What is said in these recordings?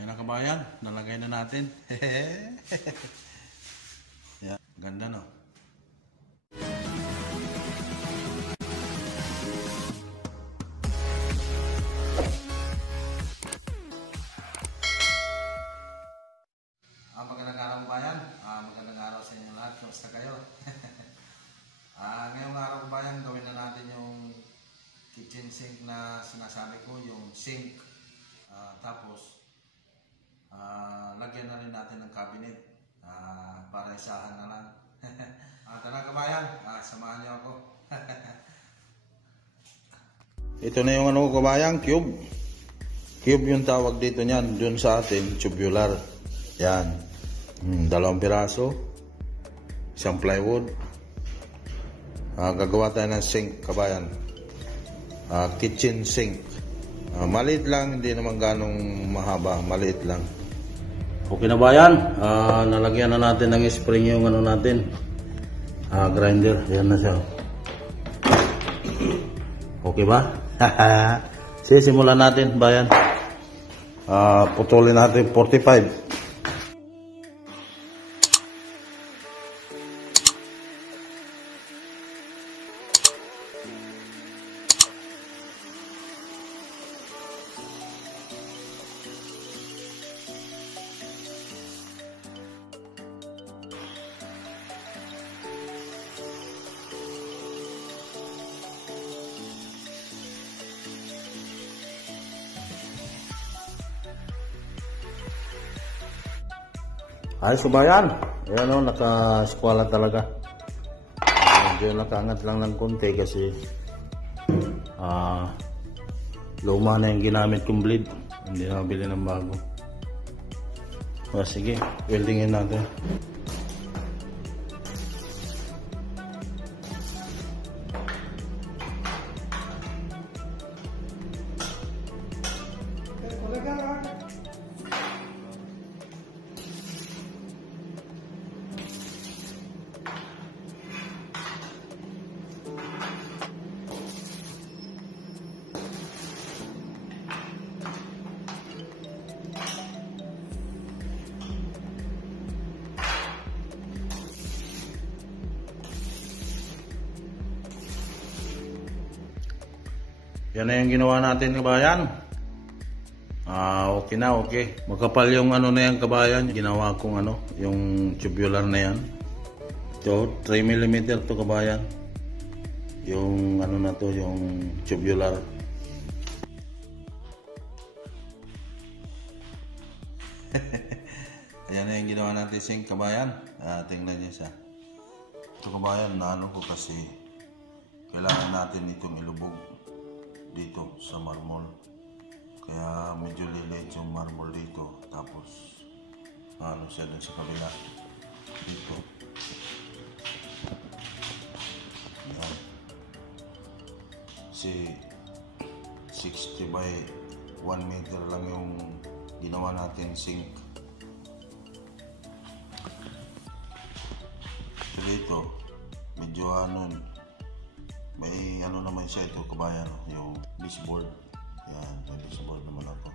Ayun na kabayan, nalagay na natin. Yan, ganda no. Magandang araw kabayan, magandang araw sa inyo lahat. Kumusta kayo? Ngayong araw kabayan, gawin na natin yung kitchen sink na sinasabi ko, yung sink. Tapos lagyan na rin natin ng cabinet para isahan na lang. Tara kabayan, samahan niyo ako. Ito na yung ano kabayan, cube. Cube yung tawag dito niyan, dun sa atin, tubular. Yan. 2 piraso, isang plywood. Gagawa tayo ng sink kabayan. Kitchen sink. Maliit lang, hindi naman ganong mahaba, maliit lang. Okay na ba yan? Nalagyan na natin ng spring yung ano natin. Grinder, yan na siya. Okay ba? Sige, simulan natin bayan. Putulin natin 45. Ayos ba yan? Ayan o, naka-squala talaga. Medyo nakaangat lang ng konti kasi luma na yung ginamit kong blade. Hindi na mabili ng bago. Sige, weldingin natin. Yan na yung ginawa natin kabayan. Okay na, okay. Makapal yung ano na yan kabayan. Ginawa kong ano, yung tubular na yan. Ito, 3mm to kabayan. Yung ano na to, yung tubular. Ayan na yung ginawa natin sink kabayan. Tingnan niyo siya. Ito kabayan, naano ko kasi kailangan natin itong ilubog dito sa marmol, kaya medyo lilit yung marmol dito, tapos ano siya dun sa kabila dito. Yan. Si 60 by 1 meter lang yung ginawa natin sink. So dito medyo ano, may ano naman siya ito kabayan, yung baseboard. Yan, may baseboard naman ako.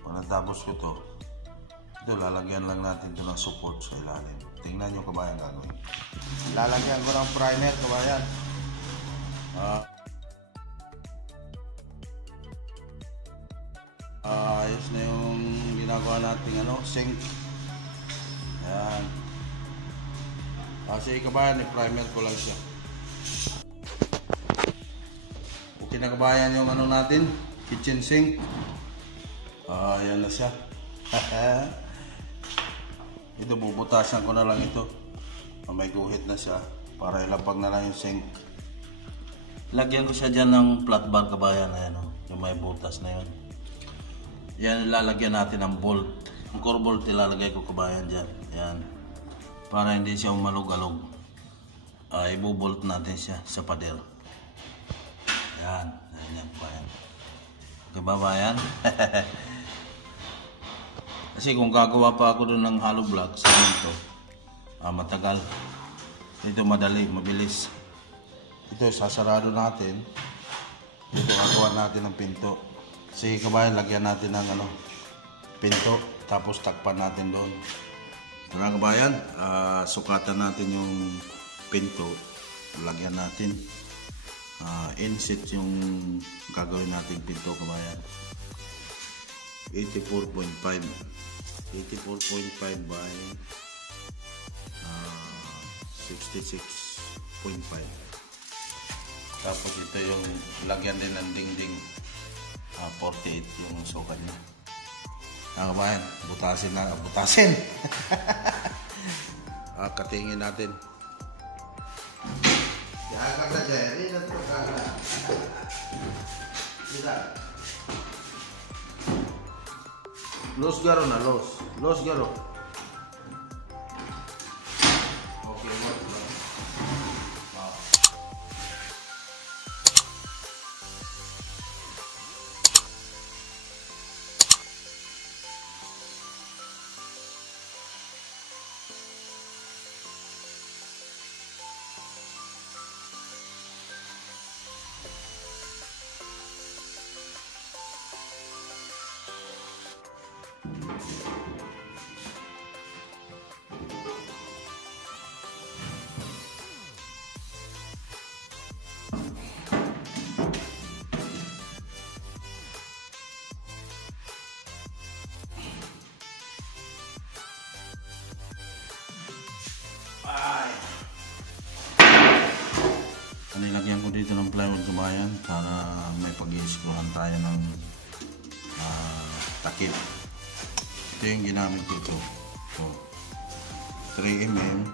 Pag natapos ko to, ito lalagyan lang natin ito ng support sa ilalim. Tingnan nyo kabayan gagawin. Lalagyan ko ng primer kabayan. Ayos na yung ginagawa natin ano, sink. Yan. Kasi kabayan, i-primer ko lang siya. Okay na kabayan yung ano natin, kitchen sink. Ayan na siya. Ito, bubutasan ko na lang ito. May guhit na siya para ilapag na lang yung sink. Lagyan ko siya dyan ng flat bar kabayan. Ayan o, yung may butas na yun. Yan, lalagyan natin ng bolt. Ang core bolt ilalagay ko kabayan dyan. Ayan. Para hindi siya umalog-alog, ibubolt natin siya sa pader. Yan, yan bayan. Okay ba bayan? Kasi kung gagawa pa ako doon ng hollow block sa dito, matagal. Ito madali, mabilis. Ito sasarado natin. Ito gagawa natin ng pinto. Sige kabayan, lagyan natin ng pinto, tapos takpan natin doon. Mga kabayan, sukatan natin yung pinto, lagyan natin. Inset yung gagawin nating pinto kabayan. 84.5 by 66.5. Tapos ito yung lagyan din ng dingding, 48 yung sukat niya. Mga kabayan, butasin. Katingin natin. Yakak na Jerry, natutukan na. Sila. Los garo na, los garo. Okay, what? Nilagyan ko dito ng plywood kabayan para may pag-i-screwan tayo ng takip. Ito yung ginamit dito. So, 3mm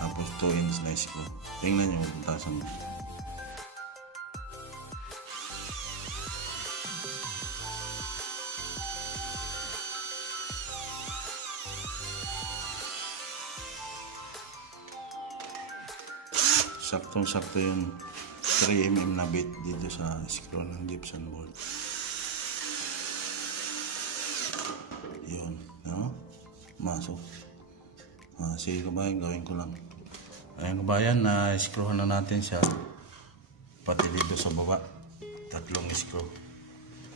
tapos 2 inch na screw. Tingnan nyo, butasan mo. Saktong-sakto yung 3mm na bit dito sa screw ng gypsum board. Yun, no? Masok. Sige kabayan, gawin ko lang. Ayan kabayan, na-screwhan na natin siya. Pati dito sa baba. 3 screw.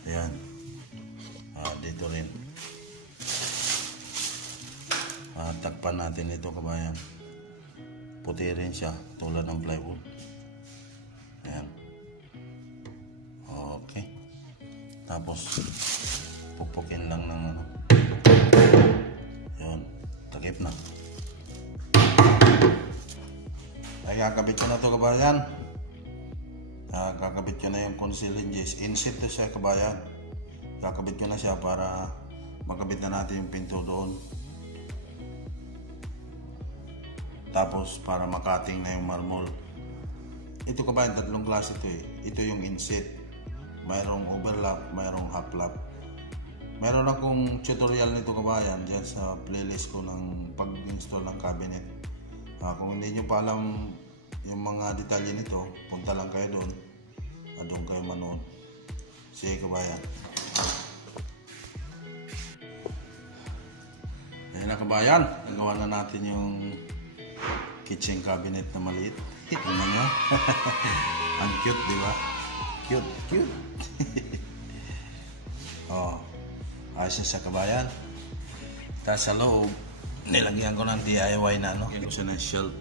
Ayan. Dito rin. Takpan natin ito kabayan. Puti rin siya, tulad ng plywood. Ayan. Okay. Tapos, pupukin lang ng yun. Takip na. Ay, kakabit ko na ito kabayan. Kakabit ko na yung conceal hinges. Inset to siya kabayan. Kakabit ko na siya para makabit na natin yung pinto doon. Tapos para makating na yung marble. Ito kabayan, 3 klase ito eh. Ito yung inset. Mayroong overlap, mayroong half lap. Mayroon akong tutorial nito kabayan dyan sa playlist ko ng pag-install ng cabinet. Kung hindi nyo pa alam yung mga detalye nito, punta lang kayo doon. Doon kayo manood. Sige kabayan. Ayan na kabayan. Nagawa na natin yung kitchen cabinet na maliit. Tingnan nyo. Ang cute, di ba? Cute. Ayos na sa kabayan. Tapos sa loob, nilagyan ko ng DIY na Nilagyan ko siya ng shelf.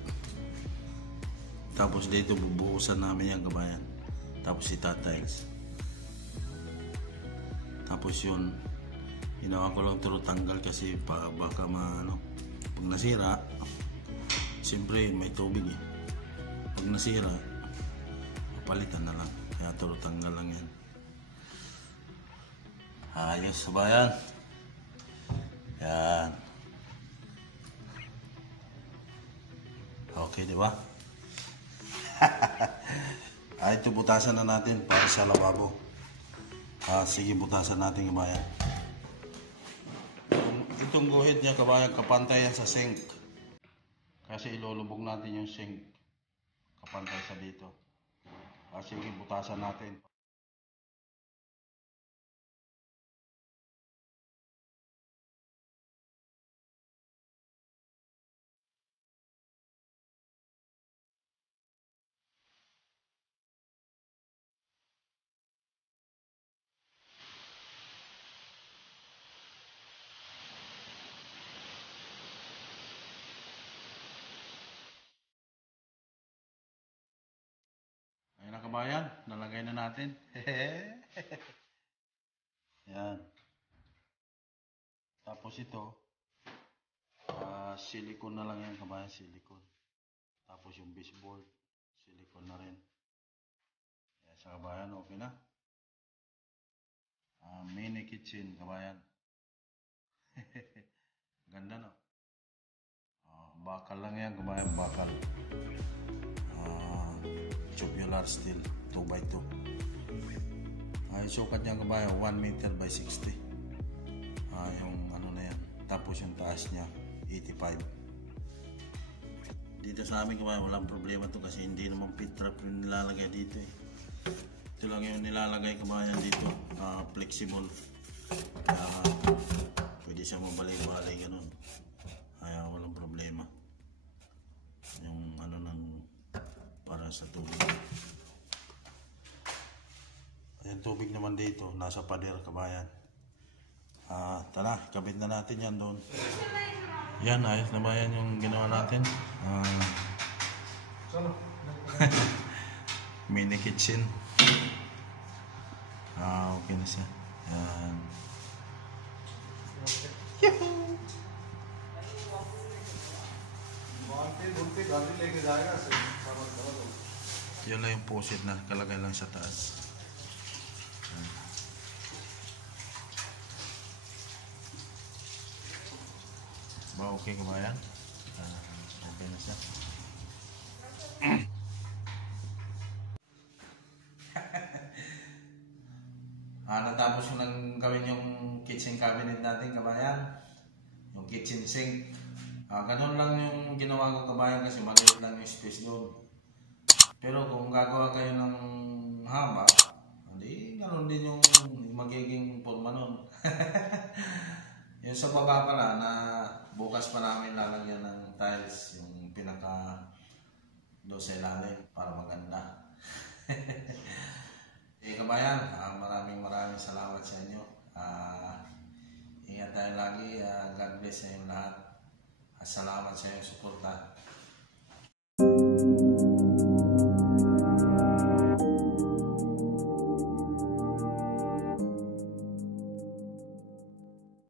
Tapos dito bubuhusan namin yung kabayan. Tapos itatiles. Tapos yun, ginawa ko lang turo tanggal kasi baka pag nasira, siyempre may tubig eh. Pag nasira, palitan na lang. Kaya turo tanggal lang yan. Ayos kabayan. Yan. Okay, di ba? Ito butasan na natin para sa lababo. Sige, butasan natin kabayan. Itong guhit niya kabayan, kapantay yan sa sink. Kasi ilulubog natin yung sink. Kapantay sa dito. Sige, butasan natin. kabayan, nalagay na natin. Yan. Tapos ito, silicone na lang yan kabayan, silicone. Tapos yung baseboard, silicone na rin. Yan sa kabayan, okay na. Mini kitchen kabayan. Ganda no? Bakal lang yan kabayan, bakal. Tubular steel 2x2. Yung sukat niya kabayan 1 meter by 60. Yung ano na yan. Tapos yung taas niya 85. Dito sa amin kabayan walang problema to kasi hindi naman pit trap yung nilalagay dito eh. Ito lang yung nilalagay kabayan dito, flexible. Pwede siya mabalay-balay ganun. Walang problema. Yung ano ng para sa tubig. Yung tubig naman dito, nasa pader kabayan. Tara, kabit na natin yan doon. Yan, ayos na ba yan yung ginawa natin? Mini kitchen. Okay na siya. Yan. Yahoo! Yun lang yung posit na kalagay lang sa taas. Ba okay kabayan? Okay na siya. Natapos ko nang gawin yung kitchen cabinet natin kabayan. Yung kitchen sink. Ganun lang yung ginawa ko kabayan kasi maliit lang yung space doon. Pero kung gagawa kayo ng haba, hindi ganun din yung magiging forma nun. Yung sa baba pala na bukas pa namin lalagyan ng tiles yung pinaka doon sa ilalim para maganda. Kabayan, maraming salamat sa inyo. Ingat tayo lagi. God bless sa inyo lahat. Salamat sa inyong suporta.